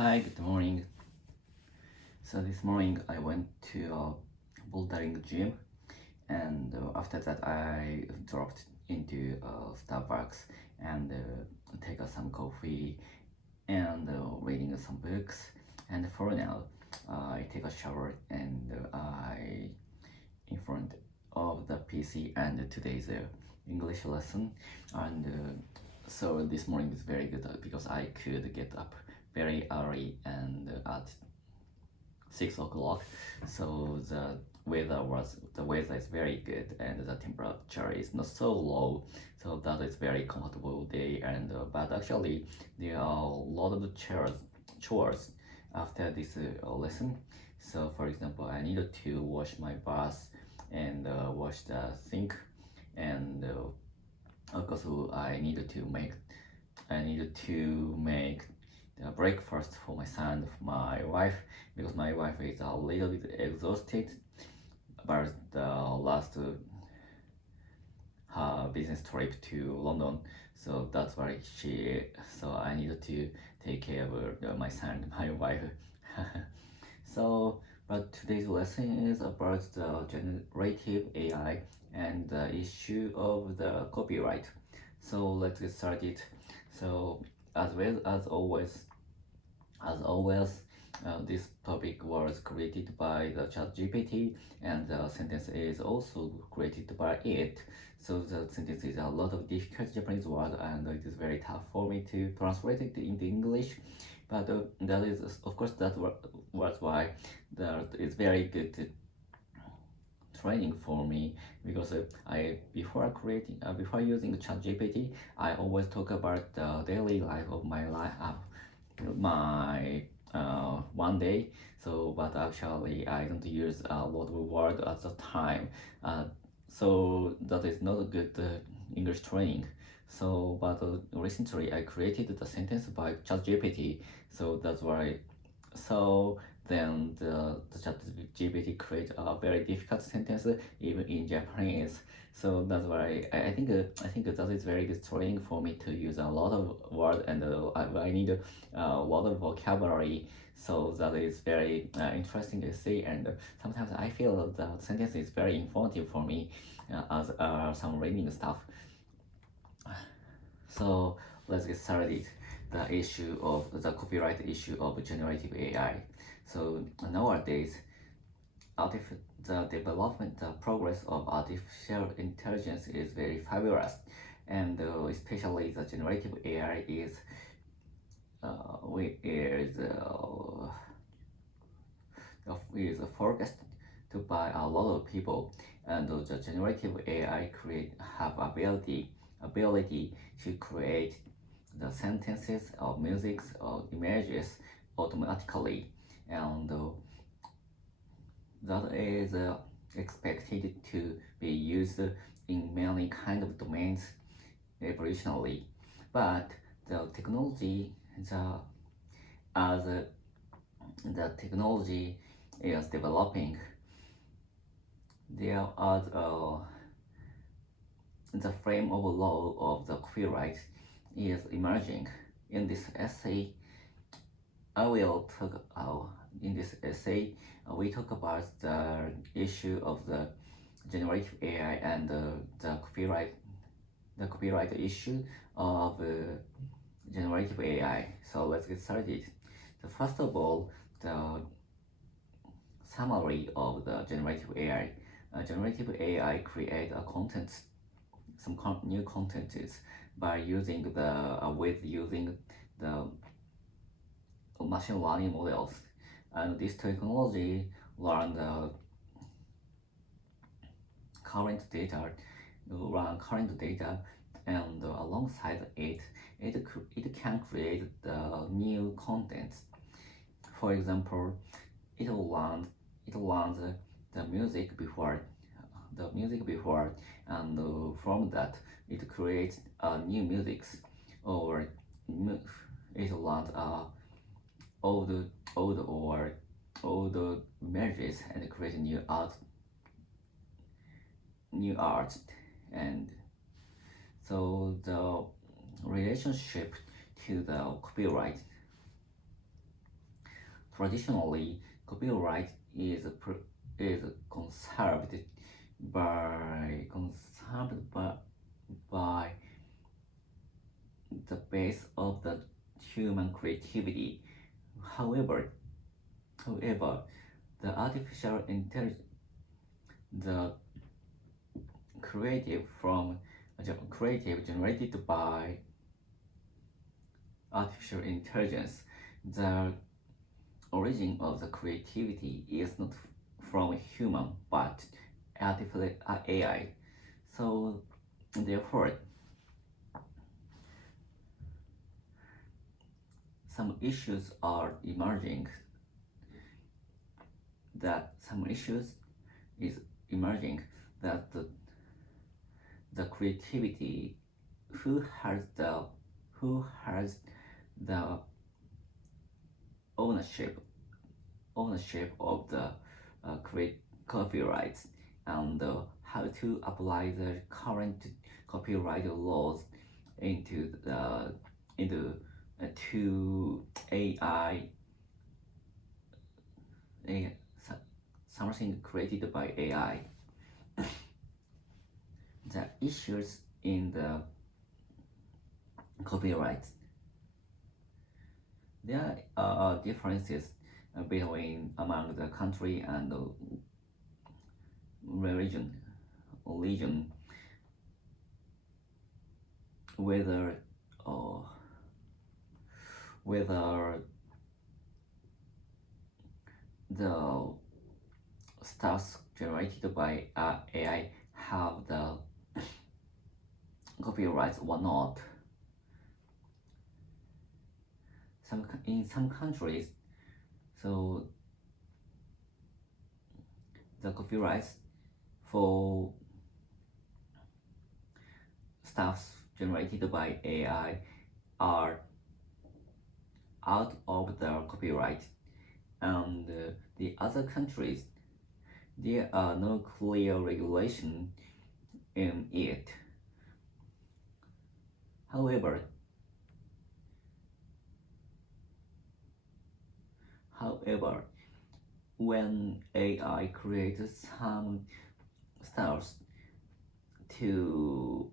Hi, good morning. So this morning I went to a bouldering gym, and after that I dropped into Starbucks and take some coffee and reading some books. And for now, I take a shower and I in front of the PC and today's English lesson. And so this morning is very good because I could get up very early and at 6 o'clock. So the weather is very good and the temperature is not so low. So that is very comfortable day. And but actually there are a lot of chores after this lesson. So for example, I needed to wash my bath and wash the sink, and also I needed to make the breakfast for my son, my wife, because my wife is a little bit exhausted about the last her business trip to London. So that's why so I needed to take care of my son, my wife. So, but today's lesson is about the generative AI and the issue of the copyright. So let's get started. So as always, this topic was created by the ChatGPT, and the sentence is also created by it. So the sentence is a lot of difficult Japanese word, and it is very tough for me to translate it into English. But that is, of course, that was why that is very good training for me, because before using ChatGPT, I always talk about the daily life of my one day. So but actually I don't use a lot of word at the time, so that is not a good English training. So but recently I created the sentence by ChatGPT, so that's why. So then the ChatGPT create a very difficult sentence even in Japanese. So that's why I think that is very good training for me to use a lot of word, and I need a lot of vocabulary. So that is very interesting to see, and sometimes I feel the sentence is very informative for me as some reading stuff. So let's get started. The copyright issue of generative AI. So nowadays, the progress of artificial intelligence is very fabulous, and especially the generative AI is forecast to by a lot of people, and the generative AI have ability to create the sentences or music or images automatically, and that is expected to be used in many kind of domains evolutionally. But the technology is developing, there are the frame of law of the copyright is emerging. In this essay, we talk about the issue of the generative AI and the copyright issue of generative AI. So let's get started. So first of all, the summary of the generative AI. Generative AI create new contents by using the machine learning models, and this technology learn the current data, and alongside it can create the new contents. For example, it learns the music before, and from that it creates new musics, or it learns old images and create new art. And so the relationship to the copyright Traditionally, copyright is conserved by the base of the human creativity. However, the artificial intelligence, the creative generated by artificial intelligence, the origin of the creativity is not from human but artificial AI. So therefore, some issues are emerging that the creativity, who has the ownership of the copyrights, and how to apply the current copyright laws to AI, something created by AI. The issues in the copyrights. There are differences among the country and the religion, whether the stuff generated by AI have the copyrights or not. In some countries, so the copyrights for stuff generated by AI are out of the copyright, and the other countries, there are no clear regulation in it. However, when AI creates some styles to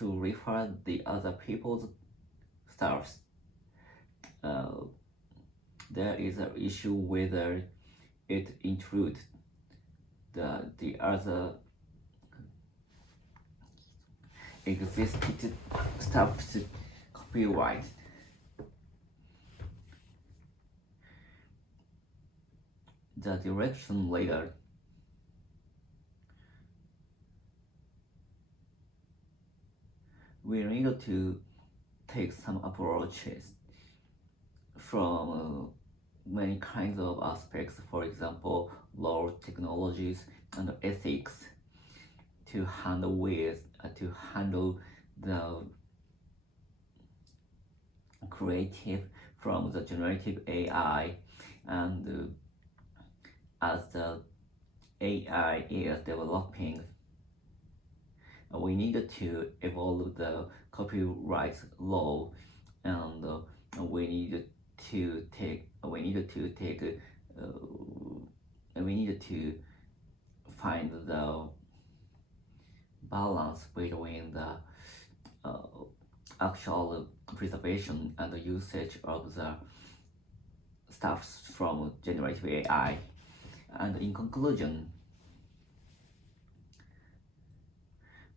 refer the other people's styles, there is an issue whether it includes the other existing stuff's copyright. The direction later. We need to take some approaches from many kinds of aspects, for example, law, technologies, and ethics, to handle the creative from the generative AI, and as the AI is developing, we need to evolve the copyright law, and we need to find the balance between the actual preservation and the usage of the stuffs from generative AI. And in conclusion,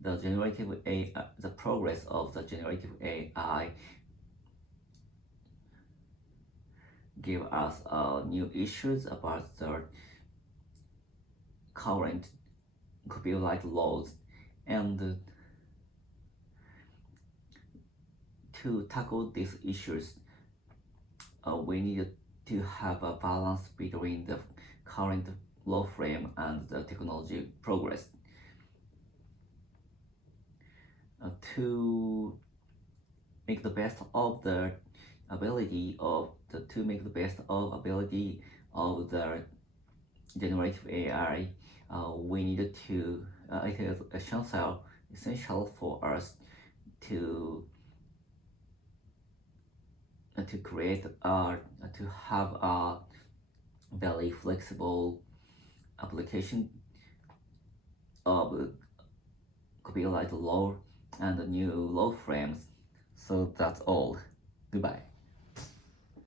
the progress of the generative AI give us new issues about the current copyright laws, and to tackle these issues, we need to have a balance between the current law frame and the technology progress. To make the best of the ability of the generative AI, we need to. It is essential for us to to create to have a very flexible application of copyright law and new law frames. So that's all. Goodbye.